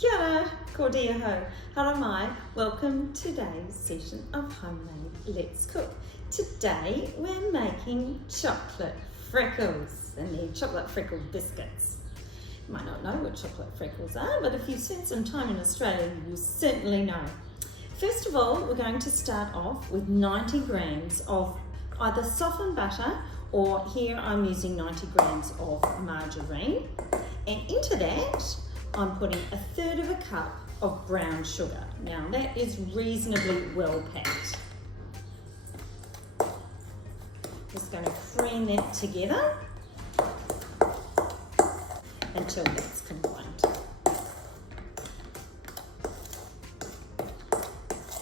Kia ora, ko dia ho, haramai. Welcome to today's session of Homemade Let's Cook. Today we're making chocolate freckles, and they're chocolate freckle biscuits. You might not know what chocolate freckles are, but if you've spent some time in Australia, you will certainly know. First of all, we're going to start off with 90 grams of either softened butter, or here I'm using 90 grams of margarine. And into that, I'm putting 1/3 of a cup of brown sugar. Now that is reasonably well packed. Just going to cream that together until that's combined.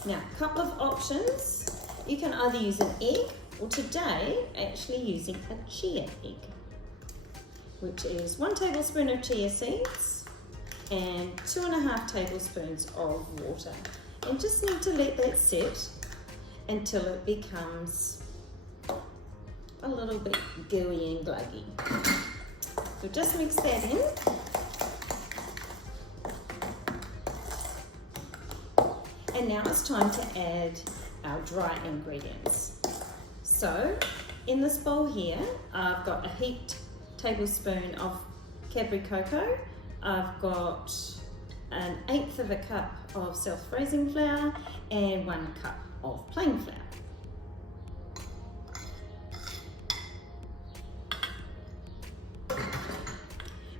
Now, a couple of options. You can either use an egg, or today actually using a chia egg, which is 1 tablespoon of chia seeds and 2.5 tablespoons of water. And just need to let that sit until it becomes a little bit gooey and gluggy. So just mix that in. And now it's time to add our dry ingredients. So in this bowl here, I've got a heaped tablespoon of Cadbury cocoa. I've got 1/8 of a cup of self-raising flour and 1 cup of plain flour.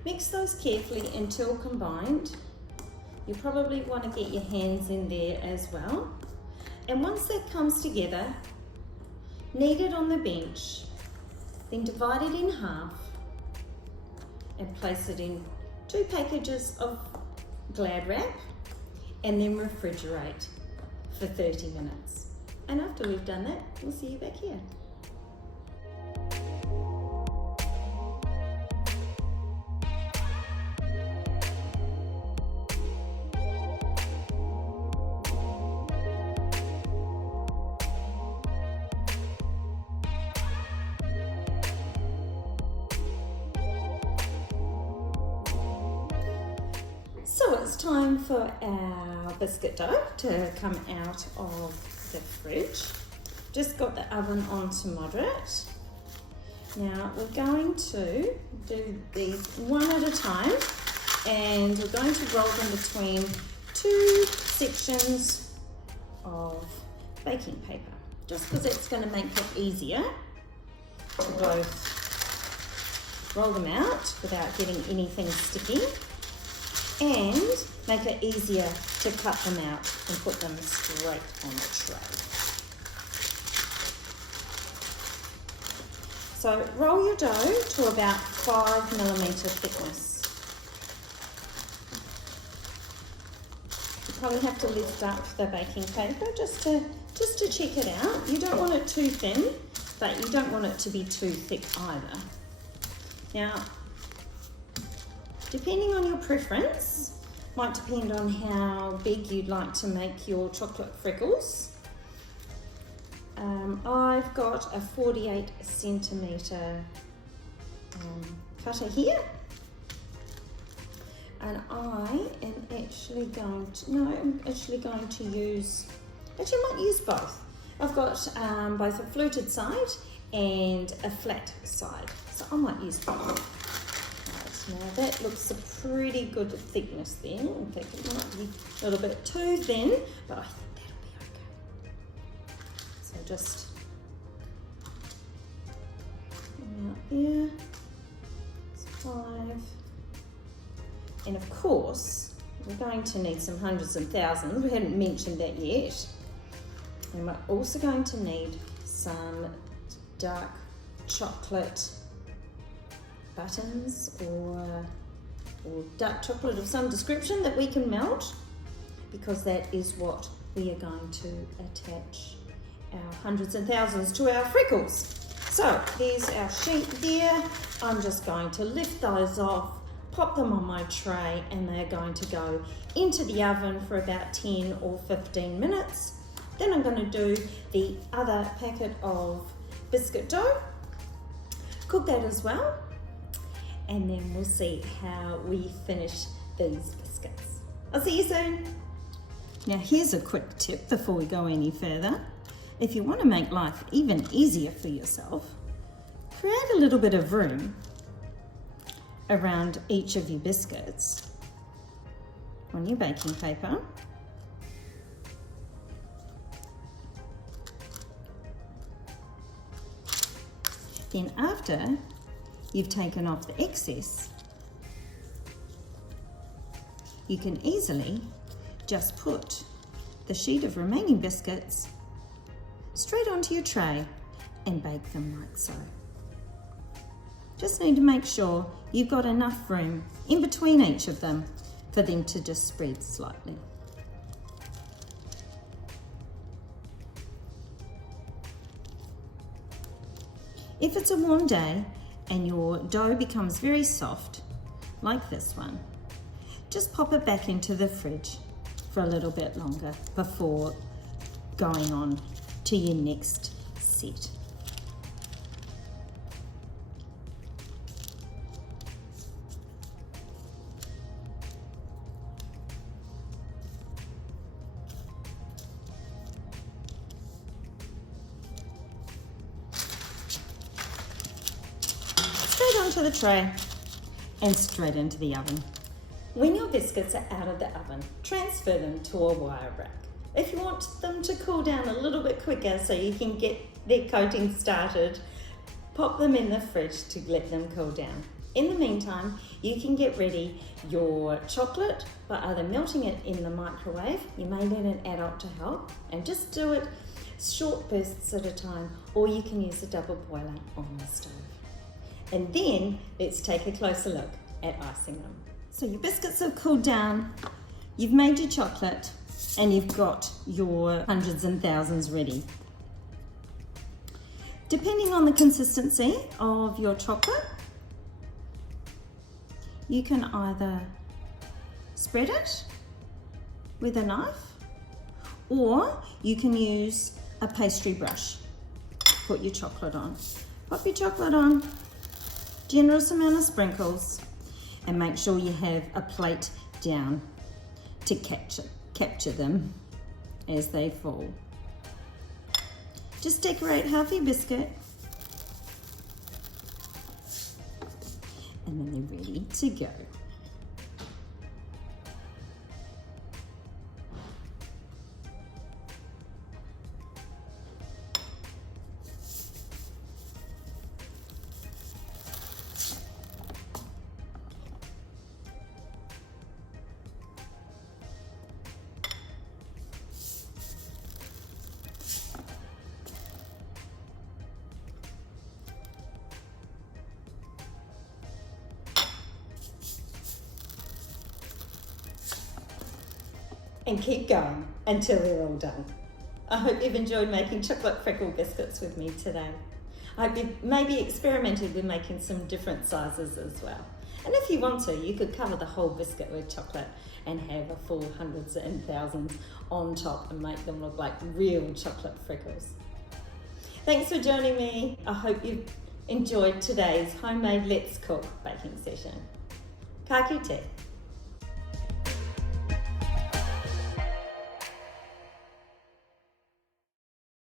Mix those carefully until combined. You probably want to get your hands in there as well. And once that comes together, knead it on the bench, then divide it in half and place it in 2 packages of Glad wrap, and then refrigerate for 30 minutes. And after we've done that, we'll see you back here. So it's time for our biscuit dough to come out of the fridge. Just got the oven on to moderate. Now we're going to do these one at a time, and we're going to roll them between 2 sections of baking paper, just because it's going to make it easier to both roll them out without getting anything sticky, and make it easier to cut them out and put them straight on the tray. So roll your dough to about 5mm thickness. You probably have to lift up the baking paper just to check it out. You don't want it too thin, but you don't want it to be too thick either. Now, depending on your preference, might depend on how big you'd like to make your chocolate freckles. I've got a 48cm cutter here, and I'm actually going to use, I might use both. I've got both a fluted side and a flat side, so I might use both. Now that looks a pretty good thickness then. In fact, it might be a little bit too thin, but I think that'll be okay. So just out there, it's 5. And of course, we're going to need some hundreds and thousands. We hadn't mentioned that yet. And we're also going to need some dark chocolate buttons or dark chocolate of some description that we can melt, because that is what we are going to attach our hundreds and thousands to our freckles. So there's our sheet there. I'm just going to lift those off, pop them on my tray, and they're going to go into the oven for about 10 or 15 minutes. Then I'm going to do the other packet of biscuit dough, cook that as well, and then we'll see how we finish these biscuits. I'll see you soon. Now here's a quick tip before we go any further. If you want to make life even easier for yourself, create a little bit of room around each of your biscuits on your baking paper. Then after you've taken off the excess, you can easily just put the sheet of remaining biscuits straight onto your tray and bake them like so. Just need to make sure you've got enough room in between each of them for them to just spread slightly. If it's a warm day and your dough becomes very soft, like this one, just pop it back into the fridge for a little bit longer before going on to your next set. Straight onto the tray and straight into the oven. When your biscuits are out of the oven, transfer them to a wire rack. If you want them to cool down a little bit quicker so you can get their coating started, pop them in the fridge to let them cool down. In the meantime, you can get ready your chocolate by either melting it in the microwave, you may need an adult to help, and just do it short bursts at a time, or you can use a double boiler on the stove. And then let's take a closer look at icing them. So your biscuits have cooled down, you've made your chocolate, and you've got your hundreds and thousands ready. Depending on the consistency of your chocolate, you can either spread it with a knife, or you can use a pastry brush to put your chocolate on. Pop your chocolate on, generous amount of sprinkles, and make sure you have a plate down to capture them as they fall. Just decorate half your biscuit, and then they're ready to go. And keep going until they're all done. I hope you've enjoyed making chocolate Freckle biscuits with me today. I hope you've maybe experimented with making some different sizes as well. And if you want to, you could cover the whole biscuit with chocolate and have a full hundreds and thousands on top and make them look like real chocolate Freckles. Thanks for joining me. I hope you've enjoyed today's homemade Let's Cook baking session. Ka kite.